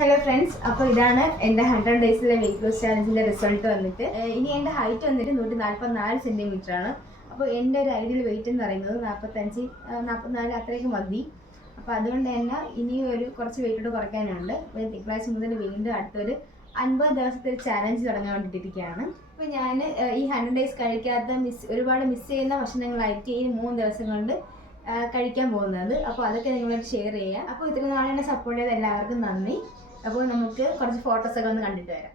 Hello friends, അപ്പോൾ ഇതാണ് എൻ്റെ 100 ഡേയ്സിലെ വെയിറ്റ് ലോസ് ചാലഞ്ചിൻ്റെ റിസൾട്ട് വന്നിട്ട്. ഇനി എൻ്റെ ഹൈറ്റ് വന്നിട്ട് 144 സെൻറ്റിമീറ്റർ ആണ്. അപ്പോൾ എൻ്റെ ഒരു ഐഡിയൽ വെയിറ്റ് എന്ന് പറയുന്നത് 45-44 അത്രയൊക്കെ മതി. അപ്പോൾ അതുകൊണ്ട് തന്നെ ഇനി കുറച്ച് വെയിറ്റോട് കുറയ്ക്കാനുണ്ട്. അപ്പോൾ തിങ്കളാഴ്ച മുതൽ വീണ്ടും അടുത്തൊരു 50 ദിവസത്തെ ചാലഞ്ച് തുടങ്ങാൻ വേണ്ടിയിട്ടിരിക്കുകയാണ്. അപ്പോൾ ഞാൻ ഈ 100 ഡേയ്സ് കഴിക്കാത്ത ഒരുപാട് മിസ് ചെയ്യുന്ന ഭക്ഷണങ്ങളായിരിക്കും ഈ 3 ദിവസം കൊണ്ട് കഴിക്കാൻ പോകുന്നത്. അപ്പോൾ അതൊക്കെ നിങ്ങളോട് ഷെയർ ചെയ്യാം. അപ്പോൾ ഇത്രയും നാളെ എന്നെ സപ്പോർട്ട് ചെയ്ത എല്ലാവർക്കും നന്ദി. അപ്പോൾ നമുക്ക് കുറച്ച് ഫോട്ടോസൊക്കെ ഒന്ന് കണ്ടിട്ട് വരാം.